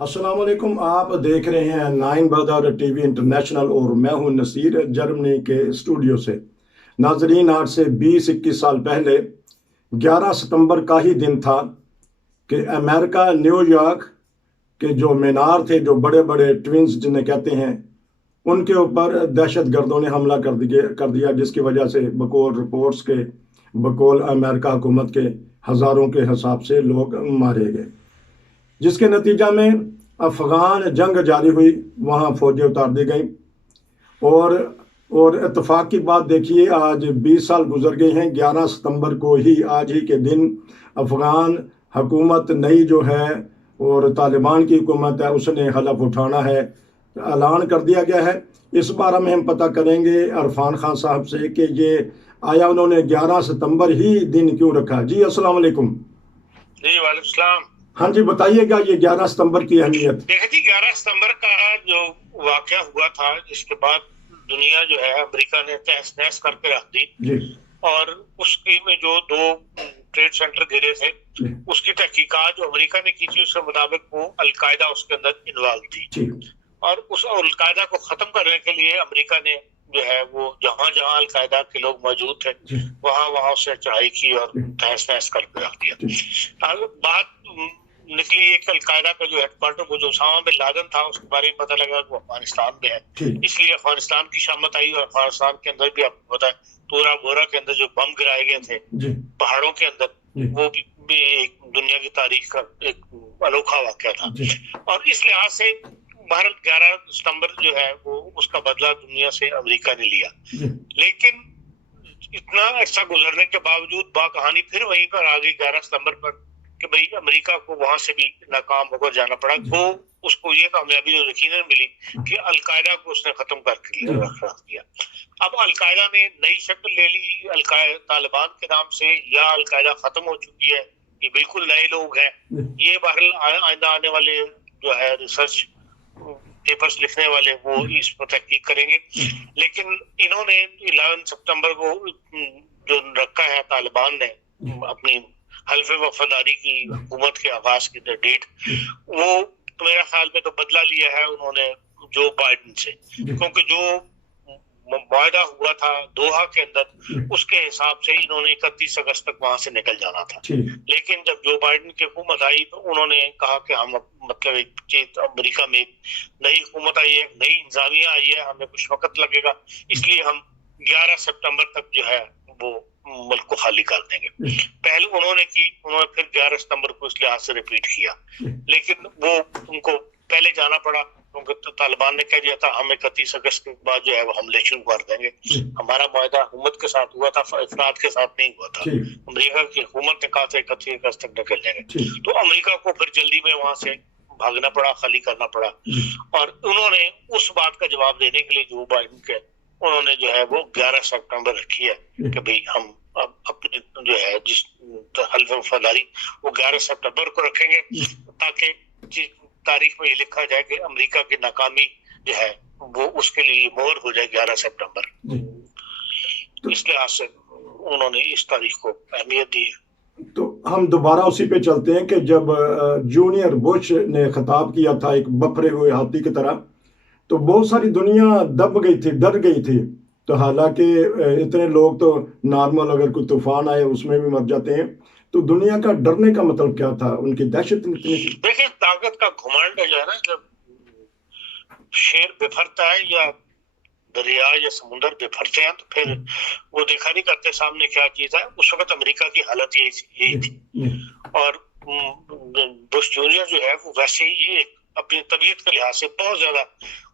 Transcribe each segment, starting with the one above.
अस्सलाम वालेकुम। आप देख रहे हैं नाइन बदर टीवी इंटरनेशनल और मैं हूं नसीर जर्मनी के स्टूडियो से। नाजरीन, आज से 20-21 साल पहले 11 सितंबर का ही दिन था कि अमेरिका न्यूयॉर्क के जो मीनार थे, जो बड़े बड़े ट्विंस जिन्हें कहते हैं, उनके ऊपर दहशत गर्दों ने हमला कर दिया, जिसकी वजह से बकौल रिपोर्ट्स के, बकौल अमेरिका हुकूमत के, हज़ारों के हिसाब से लोग मारे गए, जिसके नतीजा में अफ़गान जंग जारी हुई, वहाँ फ़ौजें उतार दी गई। और इत्तेफाक की बात देखिए, आज 20 साल गुजर गए हैं। 11 सितंबर को ही, आज ही के दिन, अफ़गान हुकूमत नई जो है और तालिबान की हुकूमत है, उसने हलफ उठाना है, ऐलान कर दिया गया है। इस बारे में हम पता करेंगे इरफान खान साहब से कि ये आया उन्होंने 11 सितंबर ही दिन क्यों रखा। जी अस्सलाम वालेकुम। जी वालेकुम सलाम। हाँ जी, बताइएगा ये 11 सितंबर की अहमियत। देखिए जी, 11 सितंबर का जो वाकया हुआ था, जिसके बाद दुनिया जो है अमेरिका ने तहस नहस करके रख दी जी और उसकी में जो दो ट्रेड सेंटर गिरे थे, जी उसकी तहकीकात जो अमेरिका ने की थी, उसके मुताबिक वो अलकायदा उसके अंदर इन्वॉल्व थी। जी और उस अलकायदा को खत्म करने के लिए अमेरिका ने जो है वो जहां जहां अलकायदा के लोग मौजूद थे, जी वहां वहां उसने चढ़ाई की और जी तहस नहस करके रख दिया। जी अब बात निकली है कि अलकायदा का जो हेडक्वार्टर वो जो उसामा बिन लादेन था, उसके बारे में पता लगा कि वो अफगानिस्तान में है, ठीक इसलिए अफगानिस्तान की शामत आई। और अफगानिस्तान के अंदर भी आपको पता है, तोरा बोरा के अंदर जो बम गिराए गए थे जी पहाड़ों के अंदर, जी वो भी एक दुनिया की तारीख का एक अनोखा वाकया था। जी और इस लिहाज से भारत 11 सितंबर जो है वो उसका बदला दुनिया से अमेरिका ने लिया। जी लेकिन इतना अच्छा गुजरने के बावजूद कहानी फिर वहीं पर आ गई 11 सितंबर पर कि भाई अमेरिका को वहां से भी नाकाम होकर जाना पड़ा। वो उसको ये कामयाबी जो यकीनन मिली कि अलकायदा को उसने खत्म करके रख दिया। अब अलकायदा ने नई शक्ल ले ली, अलकायदा तालिबान के नाम से, या अलकायदा खत्म हो चुकी है, ये बिल्कुल नए लोग हैं। ये बहरहाल आइंदा आने वाले जो है रिसर्च पेपर्स लिखने वाले वो इस पर तहकीक करेंगे। लेकिन इन्होंने 11 सितंबर को जो रखा है तालिबान ने अपनी हल्फ वफादारी की हुकूमत के आगाज की डेट, वो मेरे ख्याल में तो बदला लिया है उन्होंने जो बाइडेन से, क्योंकि जो मुआहदा हुआ था दोहा के अंदर, उसके हिसाब से इन्होंने 31 अगस्त तक वहां से निकल जाना था। लेकिन जब जो बाइडेन की हुकूमत आई तो उन्होंने कहा कि हम मतलब अमेरिका में नई हुकूमत आई है, नई इंतजामिया आई है, हमें कुछ वक्त लगेगा, इसलिए हम 11 सितंबर तक जो है वो मुल्क को खाली कर देंगे। पहले उन्होंने फिर 11 सितंबर को इस लिहाज से रिपीट किया, लेकिन वो उनको पहले जाना पड़ा, क्योंकि तो तालिबान ने कह दिया था हम 31 अगस्त के बाद जो है वो हमले शुरू कर देंगे। हमारा मुआहदा हुकूमत के साथ हुआ था, अफराद के साथ नहीं हुआ था। अमेरिका की हुकूमत ने कहा था 31 अगस्त तक निकल जाएंगे, तो अमेरिका को फिर जल्दी में वहां से भागना पड़ा, खाली करना पड़ा। और उन्होंने उस बात का जवाब देने के लिए जो बाइडेन के उन्होंने जो है वो 11 सितंबर रखी है कि भाई हम अब अपनी जो है जिस हल्फ वफादारी वो 11 सितंबर को रखेंगे, ताकि तारीख में ये लिखा जाए कि अमेरिका की नाकामी जो है वो उसके लिए मोहर हो जाए 11 सितंबर। तो इस लिहाज से उन्होंने इस तारीख को अहमियत दी है। तो हम दोबारा उसी पे चलते हैं कि जब जूनियर बुश ने खिताब किया था एक बफरे हुए हाथी की तरह, तो बहुत सारी दुनिया दब गई थी, डर गई थी। तो हालांकि इतने लोग तो नॉर्मल, अगर कोई तूफान आए उसमें भी मर जाते हैं, तो दुनिया का डरने का मतलब क्या था, उनकी दहशत इतनी थी। देखिए, ताकत का घुमंड जो है ना, जब शेर बिफरता है या दरिया या समुद्र बिफरते हैं, तो फिर वो देखा नहीं करते सामने क्या चीज है। उस वक्त अमेरिका की हालत यही थी। और बुश जूनियर जो है वो वैसे ही अपनी तबीयत के लिहाज से बहुत ज्यादा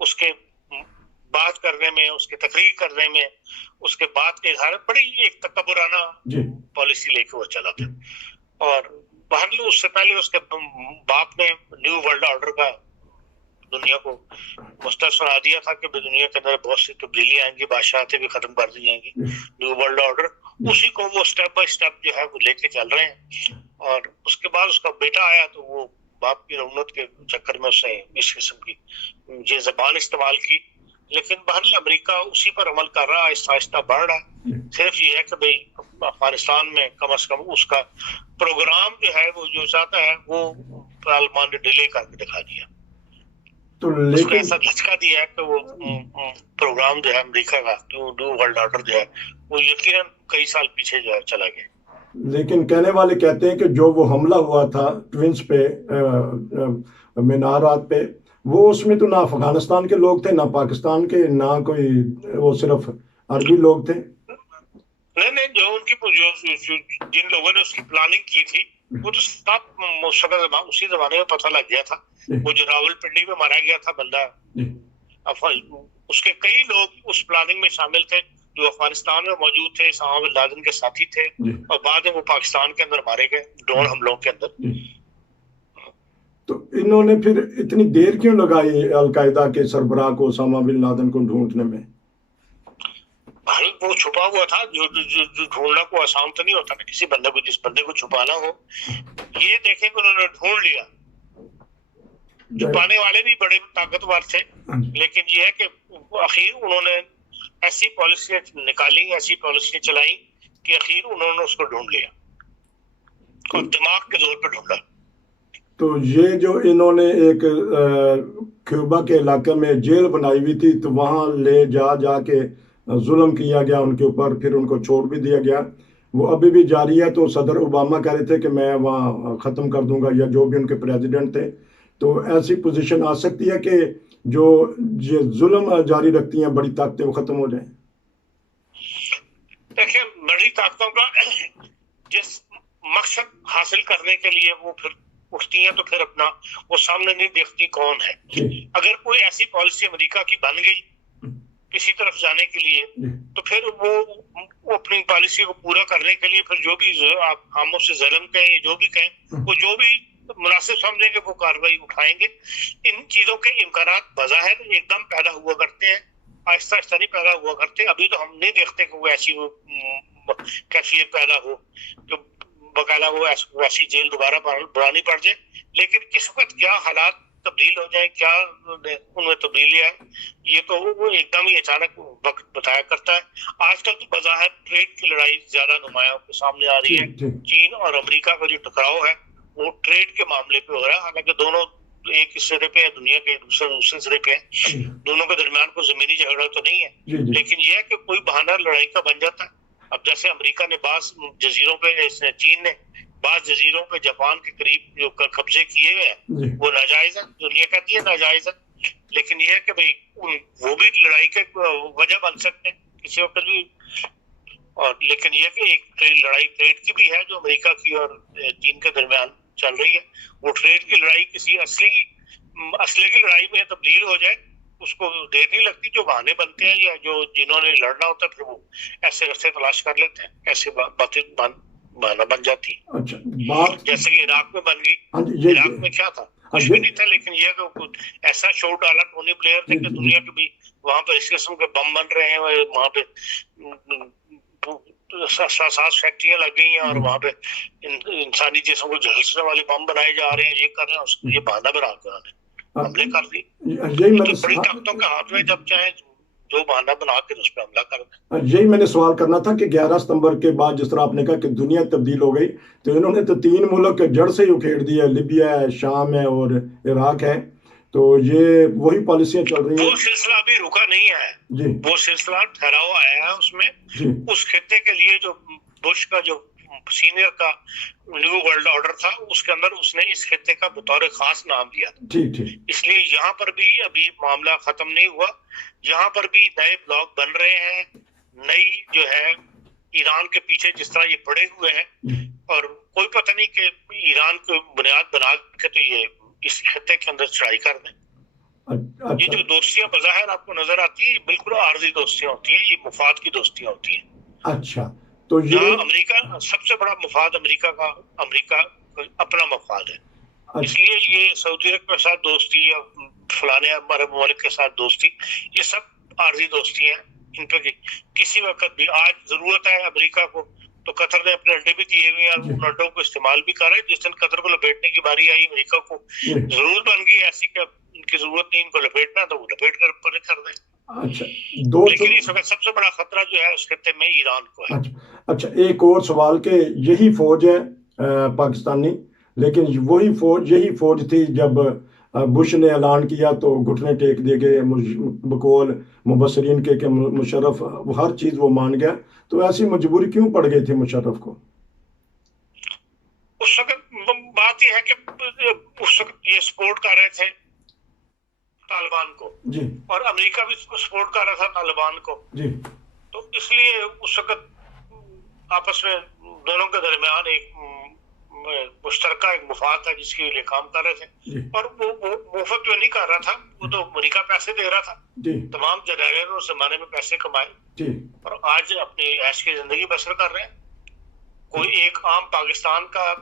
उसके बात करने में, उसके तकरीर करने में, उसके बात के इजहार बड़ी एक तकब्बुराना पॉलिसी लेके वो चला था। और बहरहाल उससे पहले उसके बाप ने न्यू वर्ल्ड ऑर्डर का दुनिया को मुस्तरद सुना दिया था कि दुनिया के अंदर बहुत सी तब्दीलियां आएंगी, बादशाहतें भी खत्म कर दी जाएंगी। न्यू वर्ल्ड ऑर्डर, उसी को वो स्टेप बाय स्टेप जो है वो लेके चल रहे हैं। और उसके बाद उसका बेटा आया तो वो बाप की रौनक के चक्कर में उसने इस किस्म की ये जबान इस्तेमाल की। लेकिन बहरहाल अमेरिका उसी पर अमल कर रहा है, आहिस्ता आहिस्ता बढ़ रहा है। सिर्फ ये है कि भाई अफगानिस्तान में कम से कम उसका प्रोग्राम जो है वो जो चाहता है वो तालिबान ने डिले करके दिखा दिया। तो उसको लेकिन ऐसा धचका दिया है कि वो प्रोग्राम जो है अमेरिका का न्यू वर्ल्ड ऑर्डर जो है वो यकीनन कई साल पीछे जो है चला गया। लेकिन कहने वाले कहते हैं कि जो वो हमला हुआ था ट्विंस पे मीनारात पे, वो उसमें तो ना अफगानिस्तान के लोग थे, ना पाकिस्तान के, ना कोई, वो सिर्फ अरबी लोग थे। नहीं, जो उनकी जिन लोगों ने उसकी प्लानिंग की थी वो तो सब उसी जमाने में पता लग गया था। वो जो रावलपिंडी में मारा गया था बंदा, उसके कई लोग उस प्लानिंग में शामिल थे जो अफगानिस्तान में मौजूद थे, उसामा बिन लादेन के साथी थे, और बाद में वो पाकिस्तान के अंदर मारे गए ड्रोन हमलों के अंदर। तो इन्होंने फिर इतनी देर क्यों लगाई अलकायदा के सरबराह को उसामा बिन लादेन को ढूंढने में? भाई वो छुपा हुआ था, जो ढूंढना को आसान तो नहीं होता ना किसी बंदे को, जिस बंदे को छुपाना हो। ये देखें कि उन्होंने ढूंढ लिया। छुपाने वाले भी बड़े ताकतवर थे, लेकिन ये है कि आखिर उन्होंने ऐसी पॉलिसियां निकाली, ऐसी पॉलिसियां चलाई कि आखिर उन्होंने उसको ढूंढ लिया और दिमाग के जोर पे ढूंढा। तो ये जो इन्होंने एक क्यूबा के इलाके में जेल बनाई हुई थी, तो वहाँ ले जाके जुल्म किया गया उनके ऊपर, फिर उनको छोड़ भी दिया गया, वो अभी भी जारी है। तो सदर ओबामा कह रहे थे कि मैं वहाँ ख़त्म कर दूंगा, या जो भी उनके प्रेसिडेंट थे। तो ऐसी पोजीशन आ सकती है कि जो जुल्म जारी रखती हैं बड़ी ताकतें, वो ख़त्म हो जाएं। देखिए, बड़ी ताकतों का जिस मकसद हासिल करने के लिए वो फिर उठती हैं, तो फिर अपना वो सामने नहीं देखती कौन है। अगर कोई ऐसी पॉलिसी अमेरिका की बन गई किसी तरफ जाने के लिए, तो फिर वो अपनी पॉलिसी को पूरा करने के लिए फिर जो भी आप हमों से ज़ुल्म कहें, जो भी कहें, वो जो भी मुनासिब समझेंगे वो कार्रवाई उठाएंगे। इन चीजों के इम्कानात बज़ाहिर एकदम पैदा हुआ करते हैं, आहिस्ता आहिस्ता नहीं पैदा हुआ करते। अभी तो हम नहीं देखते कि वो ऐसी कैफियत पैदा हो तो बकायदा वो वैसी जेल दोबारा बनानी पड़ जाए। लेकिन किस वक्त क्या हालात तब्दील हो जाए, क्या उनमें तब्दीली आए, ये तो वो एकदम ही अचानक वक्त बताया करता है। आजकल तो बज़ाहिर ट्रेड की लड़ाई ज्यादा नुमाया सामने आ रही है। चीन और अमेरिका का जो टकराव है वो ट्रेड के मामले पे हो रहा है। हालांकि दोनों एक ही सिरे पे है दुनिया के, दूसरे सिरे पे है, दोनों के दरमियान कोई जमीनी झगड़ा तो नहीं है, लेकिन यह है कि कोई बहाना लड़ाई का बन जाता है। अब जैसे अमेरिका ने बास जजीरों पे, चीन ने बास जजीरों पे जापान के करीब जो कब्जे किए हुए हैं वो नाजायज है, दुनिया कहती है नाजायज है। लेकिन यह है कि भाई वो भी लड़ाई के वजह बन सकते हैं किसी वक्त भी। और लेकिन यह कि एक लड़ाई ट्रेड की भी है जो अमेरिका की और चीन के दरमियान चल रही है। वो ट्रेड की लड़ाई किसी असले की लड़ाई में तब्दील हो जाए, उसको देर नहीं लगती। जो बहाने बनते हैं या जो जिन्होंने लड़ना होता है फिर वो ऐसे रास्ते तलाश कर लेते हैं, ऐसे बातें बहाना बन जाती है। अच्छा, बात जैसे कि इराक में बन गई। इराक में क्या था, कुछ भी नहीं था, लेकिन यह ऐसा शो डाला टोनी ब्लेयर ने कि दुनिया के भी वहां पर इस किस्म के बम बन रहे हैं, वहां पे 7 फैक्ट्रियां लग गई हैं और वहां पे इंसानी जिस्म को झलसने वाले बम बनाए जा रहे हैं, ये कर रहे हैं, ये बहाना बना कर हमले कर दी। तो बड़ी ताकतों के हाथ में जब चाहे जो बहाना बना के उस पर हमला कर दें। यही मैंने सवाल करना था कि 11 सितंबर के बाद जिस तरह आपने कहा कि दुनिया तब्दील हो गई, तो इन्होंने तो 3 मुल्क जड़ से ही उखेड़ दिया, लिबिया है, शाम है और इराक है। तो ये वही पॉलिसियां चल रही हैं। वो सिलसिला अभी रुका नहीं है जी, वो सिलसिला ठहराव आया है उसमें जी। उस खित्ते के लिए जो बुश का जो सीनियर का न्यू वर्ल्ड ऑर्डर था, उसके अंदर उसने इस खित्ते का बतौर खास नाम दिया। ठीक। इसलिए यहाँ पर भी अभी मामला खत्म नहीं हुआ, यहाँ पर भी नए ब्लॉक बन रहे हैं, नई जो है ईरान के पीछे जिस तरह ये पड़े हुए हैं, और कोई पता नहीं कि ईरान को बुनियाद बना के तो ये इस खित्ते के अंदर चढ़ाई कर दें। अच्छा। ये जो दोस्तियां बज़ाहिर आपको नजर आती है, बिल्कुल आर्जी दोस्तियां होती है, ये मुफाद की दोस्तियां होती है। अच्छा, तो ये अमेरिका सबसे बड़ा मुफाद अमेरिका अपना मुफाद है। अच्छा। इसलिए ये सऊदी अरब के साथ दोस्ती या फलाने अरब मुल्क के साथ दोस्ती, ये सब आर्जी दोस्ती है। इन पे किसी वक्त भी आज जरूरत है अमेरिका को, तो कतर ने अपने अड्डे भी दिए हुए हैं, उन अड्डों को इस्तेमाल भी कर रहे हैं। जिस दिन कतर को लपेटने की बारी आई, अमेरिका को जरूरत बन गई ऐसी कि इनकी जरूरत नहीं इनको लपेटना, तो वो लपेट कर दें। अच्छा, लेकिन इस वक्त सबसे बड़ा खतरा जो है उस खित्ते में ईरान को है। अच्छा, एक और सवाल के यही फौज है पाकिस्तानी لیکن یہی فوج تھی جب بش نے اعلان کیا تو گھٹنے ٹیک دیے گئے بقول مبصرین کے کہ مشرف ہر چیز وہ مان گیا. تو ایسی مجبوری کیوں پڑ گئی تھی مشرف کو؟ اس وقت بات یہ ہے کہ اس وقت یہ سپورٹ کر رہے تھے طالبان کو جی، اور امریکہ بھی سپورٹ کر رہا تھا طالبان کو جی، تو اس لیے اس وقت آپس میں دونوں کے درمیان ایک مشترکہ ایک مفاد تھا جس کے لیے کام کر رہے تھے. جی، اور وہ مفت میں نہیں کر رہا تھا، وہ تو امریکہ پیسے دے رہا تھا. جی، تمام جرائم اس زمانے میں پیسے کمائے جی، اور آج اپنی عیش کی زندگی بسر کر رہے ہیں. کوئی ایک عام پاکستان کا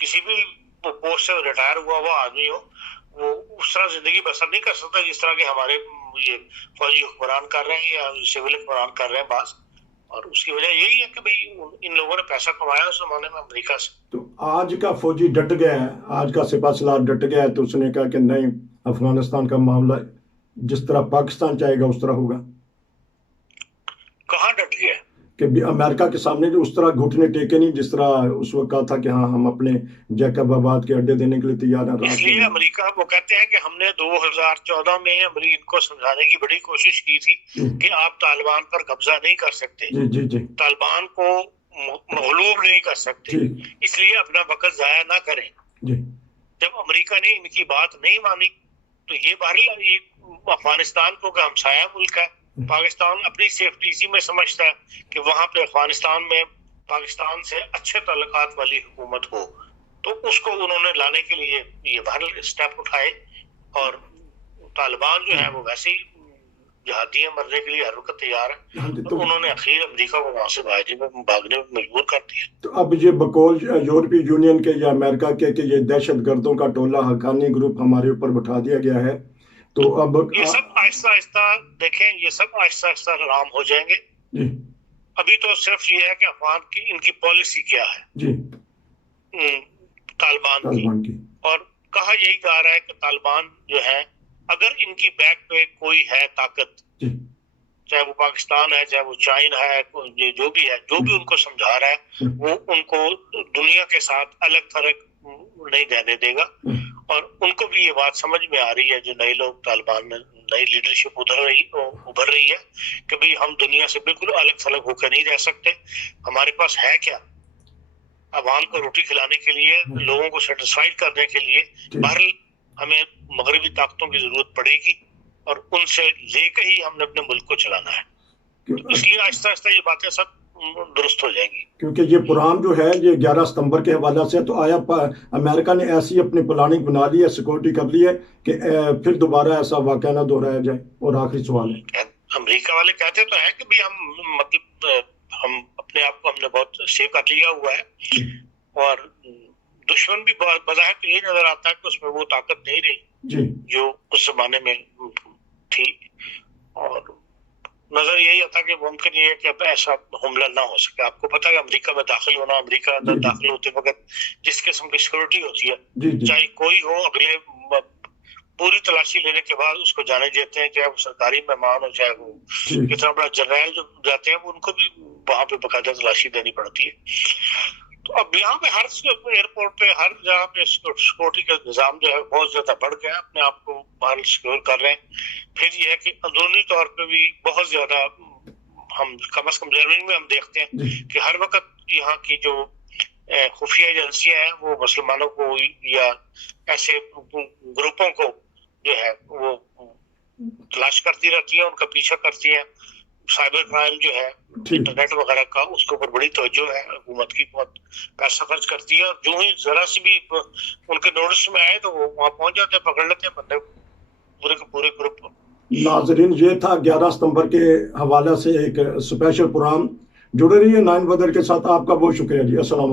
کسی بھی پوسٹ سے ریٹائر ہوا ہوا آدمی ہو وہ اس طرح زندگی بسر نہیں کر سکتا جس طرح کے ہمارے یہ فوجی حکمران کر رہے ہیں یا سول حکمران کر رہے ہیں بعض. اور اس کی وجہ یہی ہے کہ بھئی ان لوگوں نے پیسہ کمایا اس زمانے میں امریکہ سے. تو آج کا فوجی ڈٹ گیا ہے، آج کا سپاہ سالار ڈٹ گیا ہے، تو اس نے کہا کہ نہیں، افغانستان کا معاملہ جس طرح پاکستان چاہے گا اس طرح ہوگا. کہاں ڈٹ گیا؟ کہ امریکہ کے سامنے جو اس طرح گھٹنے ٹیکے نہیں جس طرح اس وقت کہا تھا کہ ہاں ہم اپنے جیکب آباد کے اڈے دینے کے لیے تیار ہیں. اس لیے امریکہ وہ کہتے ہیں کہ ہم نے 2014 میں ان کو سمجھانے کی بڑی کوشش کی تھی کہ آپ طالبان پر قبضہ نہیں کر سکتے، جی، جی، جی، طالبان کو مغلوب نہیں کر سکتے، جی، اس لیے اپنا وقت ضائع نہ کریں. جی، جب امریکہ نے ان کی بات نہیں مانی تو یہ بہرحال یہ افغانستان کو کہ ہمسایہ ملک ہے، پاکستان اپنی سیفٹی اسی میں سمجھتا ہے کہ وہاں پہ افغانستان میں پاکستان سے اچھے تعلقات والی حکومت ہو، تو اس کو انہوں نے لانے کے لیے یہ بہرحال اسٹیپ اٹھائے. اور طالبان جو ہے وہ ویسے ہی جہادی ہیں، مرنے کے لیے ہر وقت تیار ہے، اور انہوں نے اخیر امریکہ کو وہاں سے بھاگنے میں مجبور کر دیا. تو اب یہ بقول یورپی یونین کے یا امریکہ کے کہ یہ دہشت گردوں کا ٹولہ حقانی گروپ ہمارے اوپر بٹھا دیا گیا ہے، تو اب یہ سب آہستہ آہستہ دیکھیں، یہ سب آہستہ آہستہ رام ہو جائیں گے. جی، ابھی تو صرف یہ ہے کہ افغان کی ان کی پالیسی کیا ہے جی، طالبان کی، اور کہا یہی جا رہا ہے کہ طالبان جو ہے اگر ان کی بیک پہ کوئی ہے طاقت، جی، چاہے وہ پاکستان ہے، چاہے وہ چائنا ہے، جو بھی ہے، جو بھی ان کو سمجھا رہا ہے وہ ان کو دنیا کے ساتھ الگ تھلگ نہیں دینے دے گا. اور ان کو بھی یہ بات سمجھ میں آ رہی ہے، جو نئے لوگ طالبان میں نئی لیڈرشپ ابھر رہی ہے کہ بھئی ہم دنیا سے بالکل الگ تھلگ ہو کے نہیں رہ سکتے. ہمارے پاس ہے کیا؟ عوام کو روٹی کھلانے کے لیے، لوگوں کو سیٹسفائیڈ کرنے کے لیے بہرحال ہمیں مغربی طاقتوں کی ضرورت پڑے گی اور ان سے لے کے ہی ہم نے اپنے ملک کو چلانا ہے. تو اس لیے آہستہ آہستہ یہ باتیں سب درست ہو جائیں گی. کیونکہ یہ پروگرام جو ہے یہ 11 ستمبر کے حوالے سے، تو آیا امریکہ نے ایسی اپنی پلاننگ بنا لی ہے، سیکورٹی کر لی ہے کہ پھر دوبارہ ایسا واقعہ نہ دہرایا جائے؟ اور آخری سوال ہے، امریکہ والے کہتے تو ہیں کہ بھی ہم اپنے آپ کو ہم نے بہت سیو کر لیا ہوا ہے، اور دشمن بھی بظاہر تو یہ نظر آتا ہے کہ اس میں وہ طاقت نہیں رہی جی، جو اس زمانے میں تھی. اور نظر یہی آتا کہ ممکن یہ ہے کہ اب ایسا حملہ نہ ہو سکے. آپ کو پتا ہے امریکہ میں داخل ہونا، امریکہ اندر داخل ہوتے وقت جس قسم کی سیکورٹی ہوتی ہے، چاہے کوئی ہو، اگلے پوری تلاشی لینے کے بعد اس کو جانے دیتے ہیں، چاہے وہ سرکاری مہمان ہو، چاہے وہ کتنا بڑا جرنیل جو جاتے ہیں، ان کو بھی وہاں پہ باقاعدہ تلاشی دینی پڑتی ہے. تو اب یہاں پہ ہر ایئرپورٹ پہ ہر جگہ پہ سیکورٹی کا نظام جو ہے بہت زیادہ بڑھ گیا، اپنے آپ کو باہر سیکور کر رہے ہیں. پھر یہ ہے کہ اندرونی طور پہ بھی بہت زیادہ ہم کم از کم جرمنی میں ہم دیکھتے ہیں کہ ہر وقت یہاں کی جو خفیہ ایجنسیاں ہیں وہ مسلمانوں کو یا ایسے گروپوں کو جو ہے وہ تلاش کرتی رہتی ہیں، ان کا پیچھا کرتی ہیں. سائبر کرائم جو ہے انٹرنیٹ وغیرہ کا، اس کے اوپر بڑی توجہ ہے حکومت کی، بہت پیسہ خرچ کرتی ہے، اور جو ہی ذرا سی بھی ان کے نوٹس میں آئے تو وہ وہاں پہنچ جاتے ہیں، پکڑ لیتے ہیں بندے پورے کے پورے گروپ کو. ناظرین، یہ تھا 11 ستمبر کے حوالے سے ایک اسپیشل پروگرام. جڑے رہیے 9 بدر کے ساتھ. آپ کا بہت شکریہ جی. السلام علیکم.